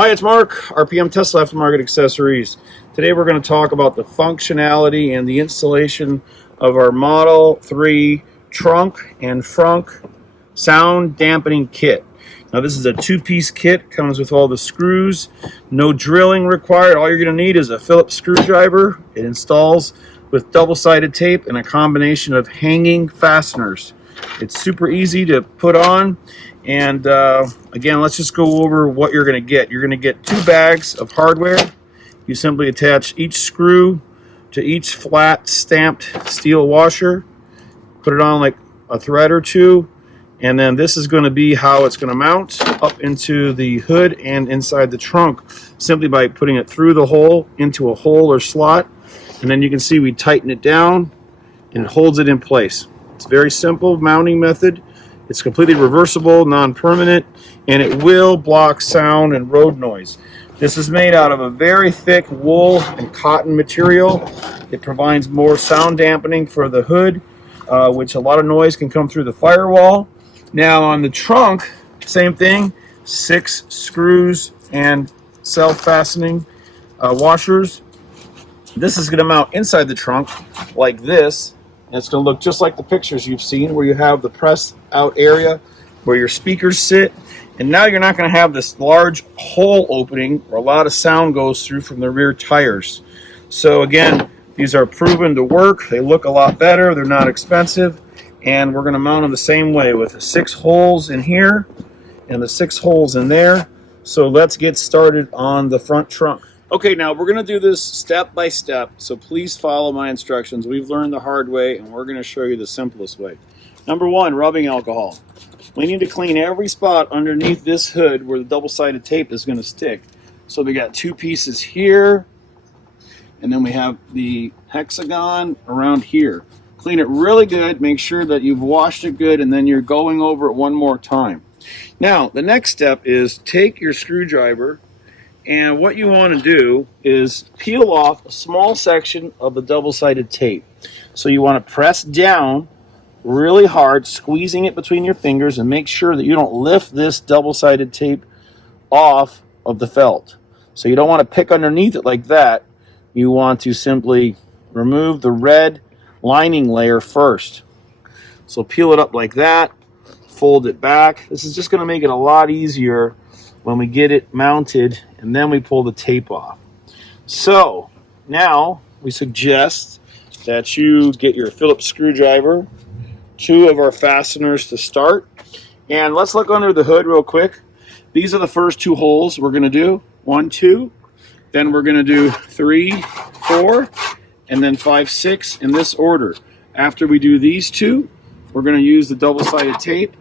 Hi, it's Mark, RPM Tesla Aftermarket Accessories. Today we're going to talk about the functionality and the installation of our Model 3 trunk and frunk sound dampening kit. Now this is a two-piece kit, comes with all the screws, no drilling required. All you're going to need is a Phillips screwdriver. It installs with double-sided tape and a combination of hanging fasteners. It's super easy to put on. And again, let's just go over what you're going to get. You're going to get 2 bags of hardware. You simply attach each screw to each flat stamped steel washer, put it on like a thread or two, and then this is going to be how it's going to mount up into the hood and inside the trunk, simply by putting it through the hole into a hole or slot. And then you can see we tighten it down and it holds it in place. It's a very simple mounting method. It's completely reversible, non-permanent, and it will block sound and road noise. This is made out of a very thick wool and cotton material. It provides more sound dampening for the hood, which a lot of noise can come through the firewall. Now on the trunk, same thing, 6 screws and self-fastening washers. This is going to mount inside the trunk like this. And it's going to look just like the pictures you've seen, where you have the press out area where your speakers sit. And now you're not going to have this large hole opening where a lot of sound goes through from the rear tires. So again, these are proven to work. They look a lot better. They're not expensive. And we're going to mount them the same way with the 6 holes in here and the 6 holes in there. So let's get started on the front trunk. Okay, now we're going to do this step by step, so please follow my instructions. We've learned the hard way, and we're going to show you the simplest way. Number 1, rubbing alcohol. We need to clean every spot underneath this hood where the double-sided tape is going to stick. So we got 2 pieces here, and then we have the hexagon around here. Clean it really good, make sure that you've washed it good, and then you're going over it one more time. Now, the next step is take your screwdriver, and what you want to do is peel off a small section of the double-sided tape. So you want to press down really hard, squeezing it between your fingers, and make sure that you don't lift this double-sided tape off of the felt. So you don't want to pick underneath it like that. You want to simply remove the red lining layer first. So peel it up like that, fold it back. This is just going to make it a lot easier when we get it mounted, and then we pull the tape off. So now we suggest that you get your Phillips screwdriver, 2 of our fasteners to start, and let's look under the hood real quick. These are the first 2 holes we're going to do. 1, 2, then we're going to do 3, 4, and then 5, 6 in this order. After we do these 2, we're going to use the double-sided tape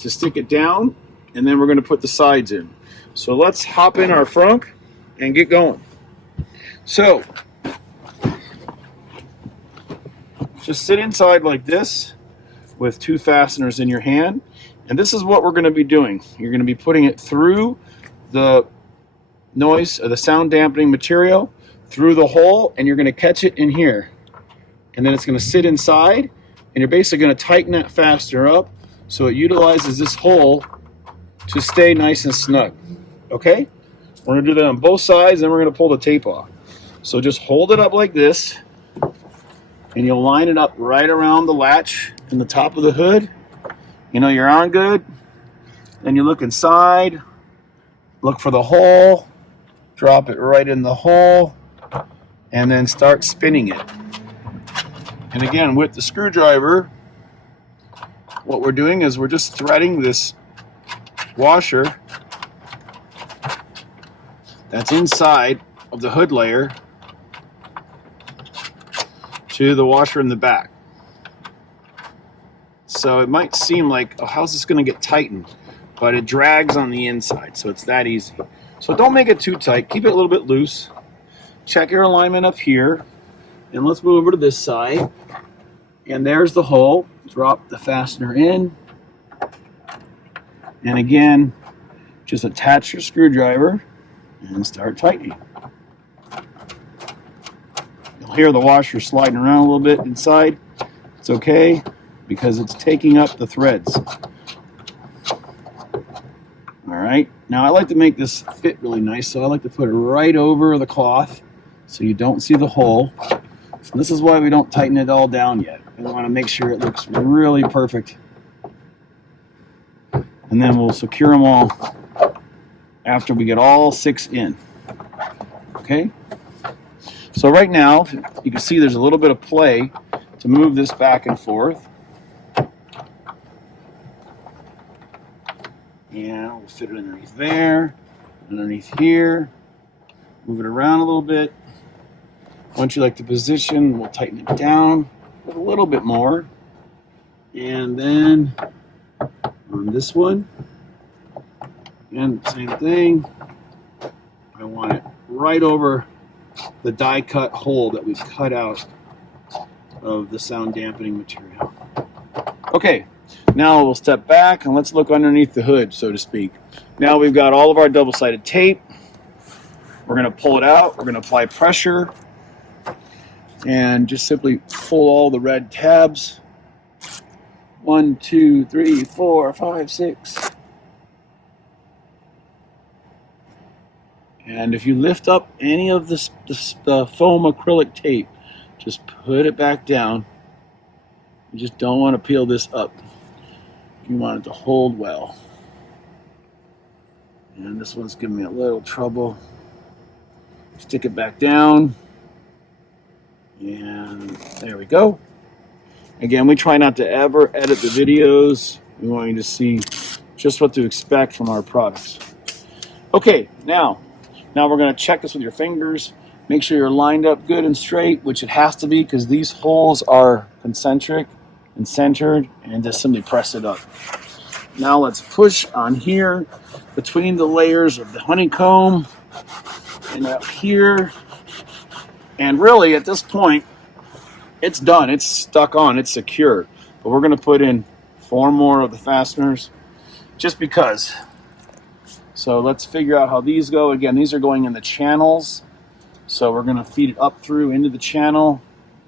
to stick it down, and then we're going to put the sides in. So let's hop in our frunk and get going. So just sit inside like this with 2 fasteners in your hand, and this is what we're going to be doing. You're going to be putting it through the noise or the sound dampening material, through the hole, and you're going to catch it in here, and then it's going to sit inside, and you're basically going to tighten that fastener up so it utilizes this hole to stay nice and snug. Okay, we're going to do that on both sides, then we're going to pull the tape off. So just hold it up like this, and you'll line it up right around the latch in the top of the hood. You know you're on good. Then you look inside, look for the hole, drop it right in the hole, and then start spinning it. And again, with the screwdriver, what we're doing is we're just threading this washer that's inside of the hood layer to the washer in the back. So it might seem like, oh, how's this going to get tightened? But it drags on the inside, so it's that easy. So don't make it too tight. Keep it a little bit loose. Check your alignment up here. And let's move over to this side. And there's the hole. Drop the fastener in. And again, just attach your screwdriver and start tightening. You'll hear the washer sliding around a little bit inside. It's okay because it's taking up the threads. All right, Now I like to make this fit really nice, so I like to put it right over the cloth so you don't see the hole. So this is why we don't tighten it all down yet. We want to make sure it looks really perfect. And then we'll secure them all after we get all 6 in. Okay? So right now, you can see there's a little bit of play to move this back and forth. And we'll fit it underneath there, underneath here. Move it around a little bit. Once you like the position, we'll tighten it down a little bit more. And then on this one, and same thing. I want it right over the die cut hole that we cut out of the sound dampening material. Okay, now we'll step back and let's look underneath the hood, so to speak. Now we've got all of our double-sided tape. We're going to pull it out. We're going to apply pressure and just simply pull all the red tabs. 1, 2, 3, 4, 5, 6. And if you lift up any of this foam acrylic tape, just put it back down. You just don't want to peel this up. You want it to hold well. And this one's giving me a little trouble. Stick it back down. And there we go. Again, we try not to ever edit the videos. We want you to see just what to expect from our products. Okay, now we're going to check this with your fingers. Make sure you're lined up good and straight, which it has to be because these holes are concentric and centered, and just simply press it up. Now let's push on here between the layers of the honeycomb and up here. And really at this point, it's done. It's stuck on. It's secure. But we're going to put in 4 more of the fasteners just because. So let's figure out how these go. Again, these are going in the channels. So we're going to feed it up through into the channel,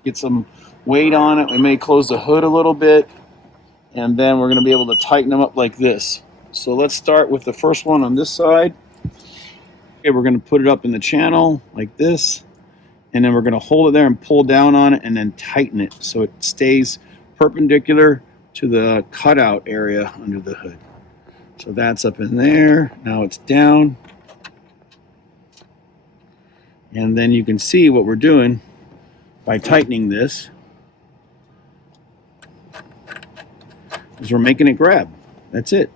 get some weight on it. We may close the hood a little bit, and then we're going to be able to tighten them up like this. So let's start with the first one on this side. Okay, we're going to put it up in the channel like this, and then we're going to hold it there and pull down on it and then tighten it so it stays perpendicular to the cutout area under the hood. So that's up in there. Now it's down. And then you can see what we're doing by tightening this is we're making it grab. That's it.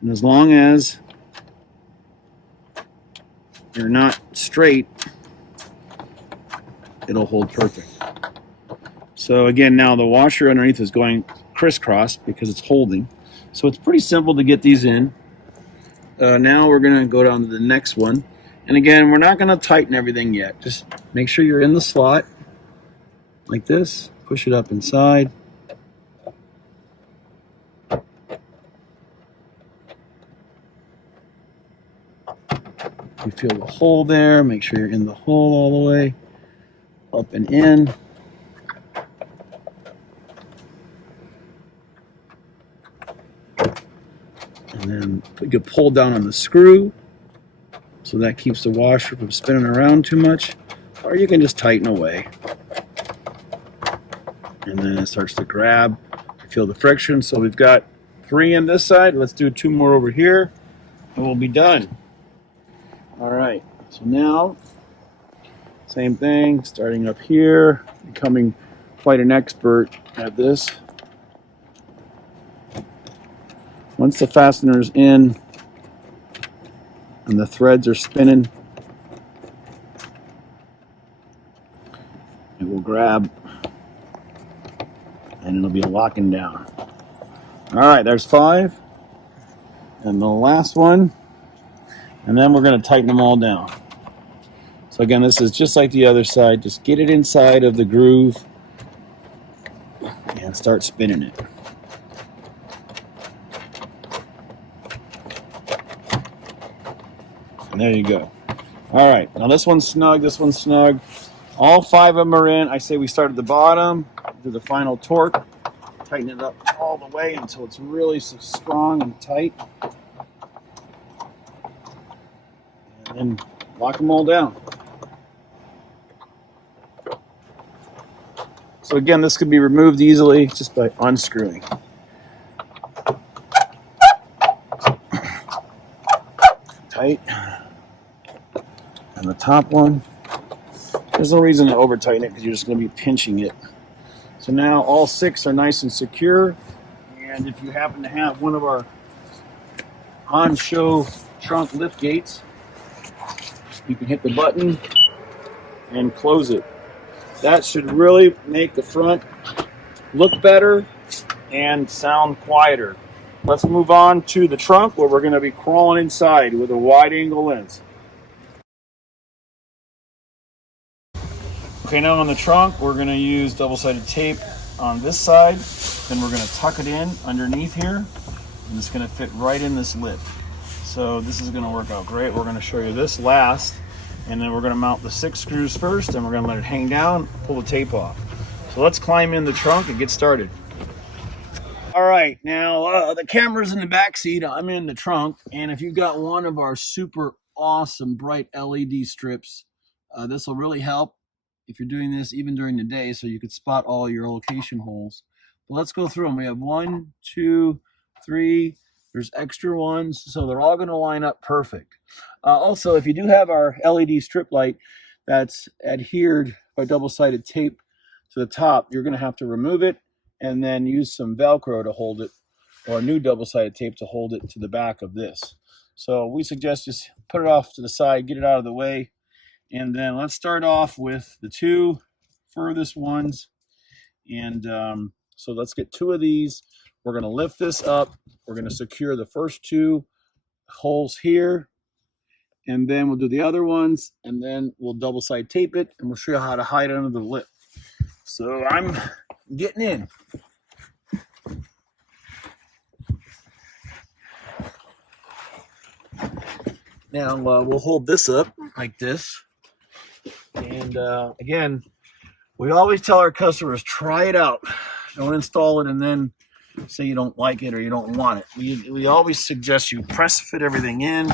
And as long as you're not straight, it'll hold perfect. So again, now the washer underneath is going crisscross because it's holding. So it's pretty simple to get these in. Now we're going to go down to the next one. And again, we're not going to tighten everything yet. Just make sure you're in the slot like this. Push it up inside. You feel the hole there. Make sure you're in the hole all the way. Up and in. And then you can pull down on the screw. So that keeps the washer from spinning around too much. Or you can just tighten away. And then it starts to grab. You feel the friction. So we've got 3 on this side. Let's do 2 more over here. And we'll be done. Alright. So now, same thing. Starting up here. Becoming quite an expert at this. Once the fastener is in, and the threads are spinning, it will grab and it'll be locking down. All right, there's 5 and the last one, and then we're going to tighten them all down. So again, this is just like the other side. Just get it inside of the groove and start spinning it. And there you go. All right, now this one's snug, this one's snug. All 5 of them are in. I say we start at the bottom, do the final torque, tighten it up all the way until it's really strong and tight. and lock them all down. So again, this could be removed easily just by unscrewing. Tight. And the top one, there's no reason to over tighten it because you're just going to be pinching it. So now all 6 are nice and secure. And if you happen to have one of our on-show trunk lift gates, you can hit the button and close it. That should really make the front look better and sound quieter. Let's move on to the trunk where we're going to be crawling inside with a wide angle lens. Okay, now on the trunk, we're going to use double-sided tape on this side. Then we're going to tuck it in underneath here, and it's going to fit right in this lip. So this is going to work out great. We're going to show you this last, and then we're going to mount the 6 screws first, and we're going to let it hang down, pull the tape off. So let's climb in the trunk and get started. All right, now the camera's in the back seat. I'm in the trunk, and if you've got one of our super awesome bright LED strips, this will really help if you're doing this even during the day, so you could spot all your location holes. But let's go through them. We have 1, 2, 3. There's extra ones, so they're all going to line up perfect. Also, if you do have our LED strip light that's adhered by double-sided tape to the top, you're going to have to remove it and then use some Velcro to hold it, or a new double-sided tape to hold it to the back of this. So we suggest just put it off to the side, get it out of the way, and then let's start off with the 2 furthest ones. And so let's get 2 of these. We're going to lift this up. We're going to secure the first 2 holes here, and then we'll do the other ones, and then we'll double-side tape it, and we'll show you how to hide it under the lip. So I'm getting in. Now we'll hold this up like this. And again, we always tell our customers, try it out. Don't install it and then say you don't like it or you don't want it. We always suggest you press fit everything in,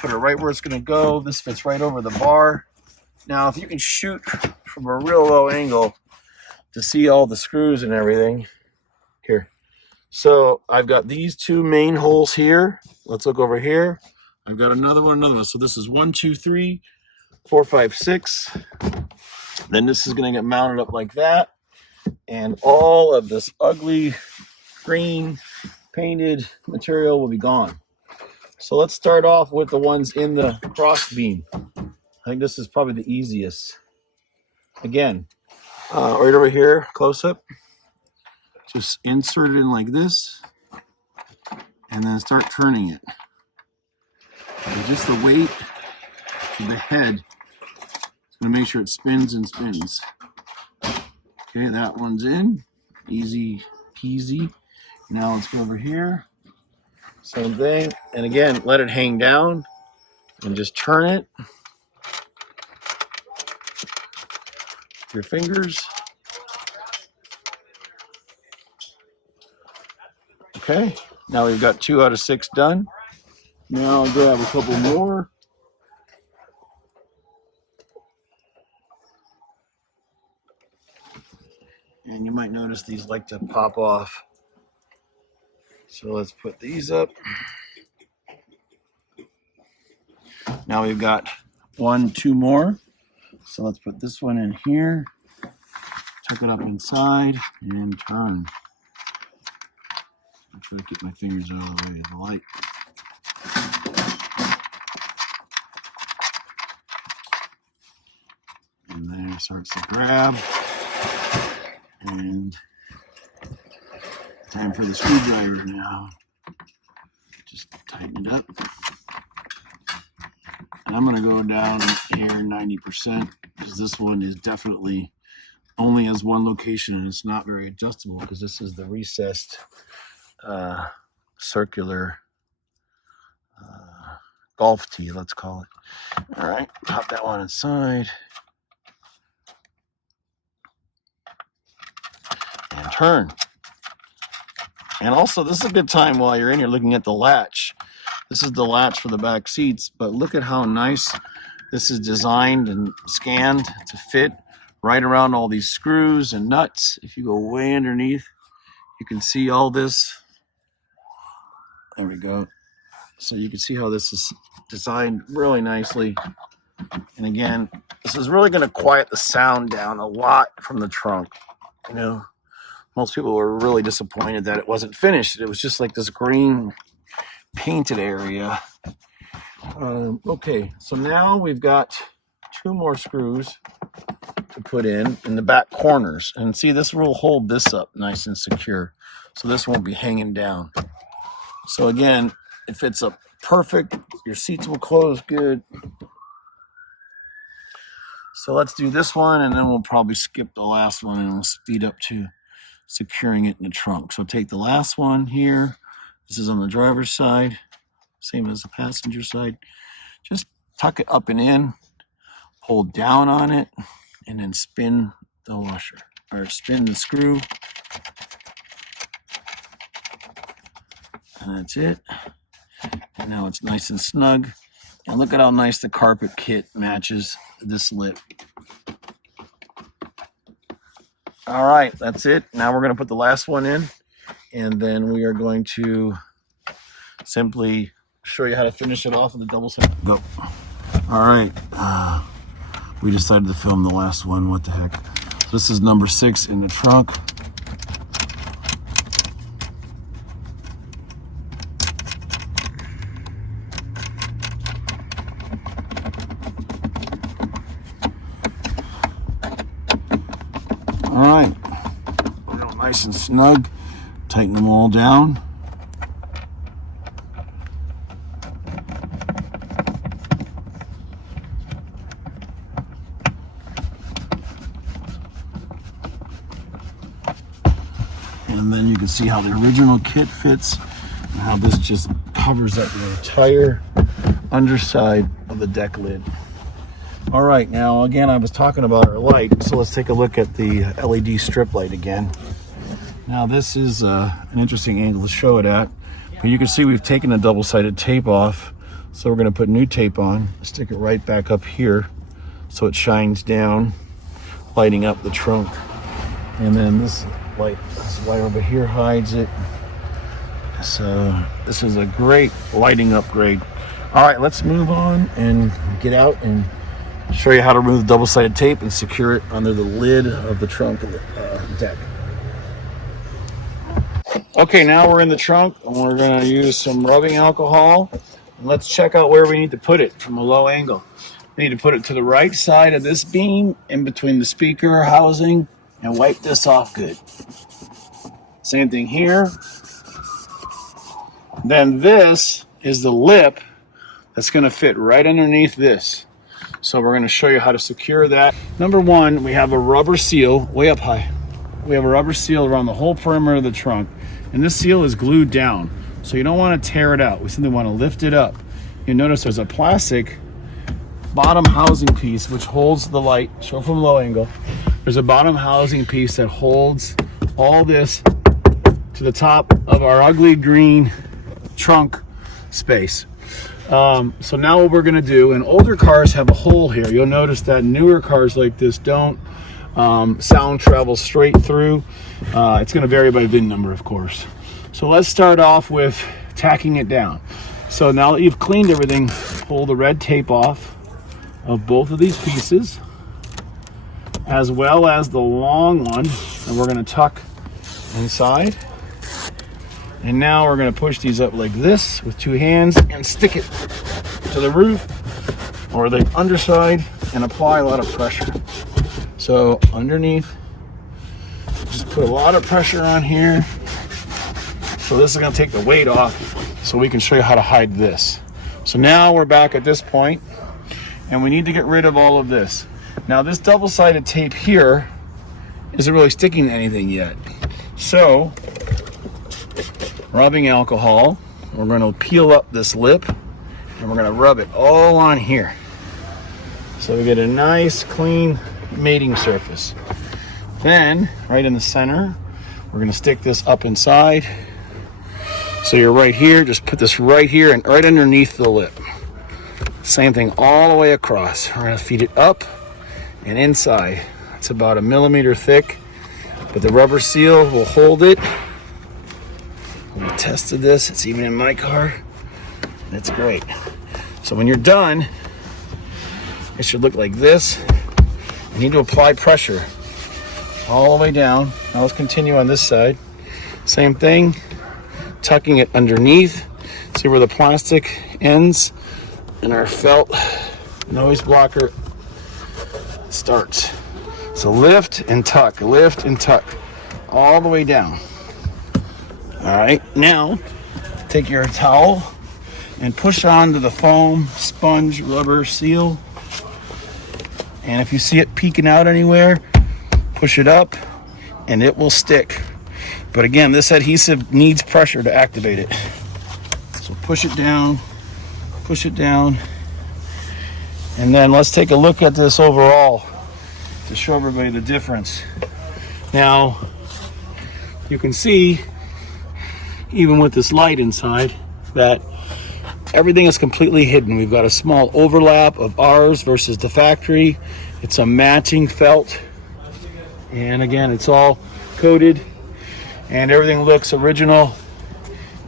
put it right where it's going to go. This fits right over the bar. Now, if you can shoot from a real low angle to see all the screws and everything, here. So I've got these 2 main holes here. Let's look over here. I've got another one. So this is 1, 2, 3, 4, 5, 6. Then this is going to get mounted up like that. And all of this ugly green painted material will be gone. So let's start off with the ones in the cross beam. I think this is probably the easiest. Again, right over here, close up. Just insert it in like this, and then start turning it. And just the weight of the head is going to make sure it spins and spins. Okay, that one's in. Easy peasy. Now let's go over here. Same thing. And again, let it hang down and just turn it with your fingers. Okay, now we've got 2 out of 6 done. Now I'll grab a couple more. And you might notice these like to pop off. So let's put these up. Now we've got 1, 2 more. So let's put this one in here. Tuck it up inside and turn. I'll try to get my fingers out of the way of the light. And there starts to grab. And time for the screwdriver now. Just tighten it up. And I'm going to go down here 90% because this one is definitely only has one location and it's not very adjustable because this is the recessed circular golf tee, let's call it. All right, pop that one inside. And turn. And also, this is a good time while you're in here looking at the latch. This is the latch for the back seats, but look at how nice this is designed and scanned to fit right around all these screws and nuts. If you go way underneath, you can see all this. There we go. So you can see how this is designed really nicely. And again, this is really going to quiet the sound down a lot from the trunk. You know, most people were really disappointed that it wasn't finished. It was just like this green painted area. Okay, so now we've got 2 more screws to put in the back corners. And see, this will hold this up nice and secure. So this won't be hanging down. So again, it fits up perfect. Your seats will close good. So let's do this one, and then we'll probably skip the last one and we'll speed up to securing it in the trunk. So take the last one here. This is on the driver's side, same as the passenger side. Just tuck it up and in, hold down on it, and then spin the washer, or spin the screw. And that's it. And now it's nice and snug. And look at how nice the carpet kit matches this lip. All right, that's it. Now we're going to put the last one in, and then we are going to simply show you how to finish it off with the double side. Go. All right. We decided to film the last one. What the heck? So this is number 6 in the trunk. All right, real nice and snug. Tighten them all down. And then you can see how the original kit fits and how this just covers up the entire underside of the deck lid. All right, now again, I was talking about our light, so let's take a look at the LED strip light again. Now this is an interesting angle to show it at, but you can see we've taken the double-sided tape off, so we're going to put new tape on, stick it right back up here so it shines down, lighting up the trunk. And then this light over here hides it. So this is a great lighting upgrade. All right, let's move on and get out and show you how to remove double-sided tape and secure it under the lid of the trunk of the deck. Okay, now we're in the trunk, and we're going to use some rubbing alcohol. And let's check out where we need to put it from a low angle. We need to put it to the right side of this beam, in between the speaker housing, and wipe this off good. Same thing here. Then this is the lip that's going to fit right underneath this. So we're going to show you how to secure that. Number 1, we have a rubber seal way up high. We have a rubber seal around the whole perimeter of the trunk. And this seal is glued down. So you don't want to tear it out. We simply want to lift it up. You notice there's a plastic bottom housing piece which holds the light. Show from low angle. There's a bottom housing piece that holds all this to the top of our ugly green trunk space. So now what we're going to do, and older cars have a hole here. You'll notice that newer cars like this don't. Sound travels straight through. It's going to vary by VIN number, of course. So let's start off with tacking it down. So now that you've cleaned everything, pull the red tape off of both of these pieces, as well as the long one, and we're going to tuck inside. And now we're going to push these up like this with 2 hands and stick it to the roof or the underside and apply a lot of pressure. So underneath, just put a lot of pressure on here. So this is going to take the weight off so we can show you how to hide this. So now we're back at this point and we need to get rid of all of this. Now this double-sided tape here isn't really sticking to anything yet. So rubbing alcohol, we're going to peel up this lip and we're going to rub it all on here so we get a nice clean mating surface. Then right in the center we're going to stick this up inside So you're right here, just put this right here and right underneath the lip. Same thing all the way across. We're gonna feed it up and inside. It's about 1 millimeter thick, but the rubber seal will hold it. We tested this, it's even in my car, and it's great. So when you're done, it should look like this. You need to apply pressure all the way down. Now let's continue on this side. Same thing, tucking it underneath. See where the plastic ends and our felt noise blocker starts. So lift and tuck, all the way down. All right, now take your towel and push onto the foam, sponge, rubber seal. And if you see it peeking out anywhere, push it up and it will stick. But again, this adhesive needs pressure to activate it. So push it down, and then let's take a look at this overall to show everybody the difference. Now, you can see, even with this light inside, that everything is completely hidden. We've got a small overlap of ours versus the factory. It's a matching felt. And again, it's all coated and everything looks original.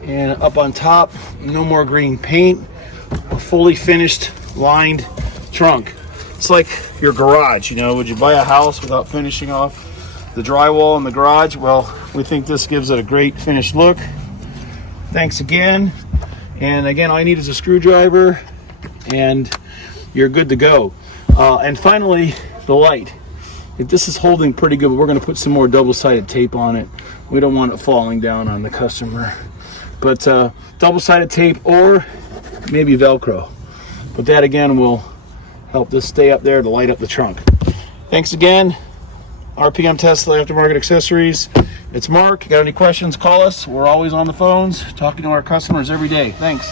And up on top, no more green paint. A fully finished, lined trunk. It's like your garage, you know, would you buy a house without finishing off the drywall in the garage? Well, we think this gives it a great finished look. Thanks again. And again, all you need is a screwdriver and you're good to go. And finally, the light. This is holding pretty good, but we're going to put some more double-sided tape on it. We don't want it falling down on the customer. But double-sided tape or maybe Velcro. But that again will help this stay up there to light up the trunk. Thanks again. RPM Tesla Aftermarket Accessories. It's Mark. Got any questions, call us. We're always on the phones, talking to our customers every day. Thanks.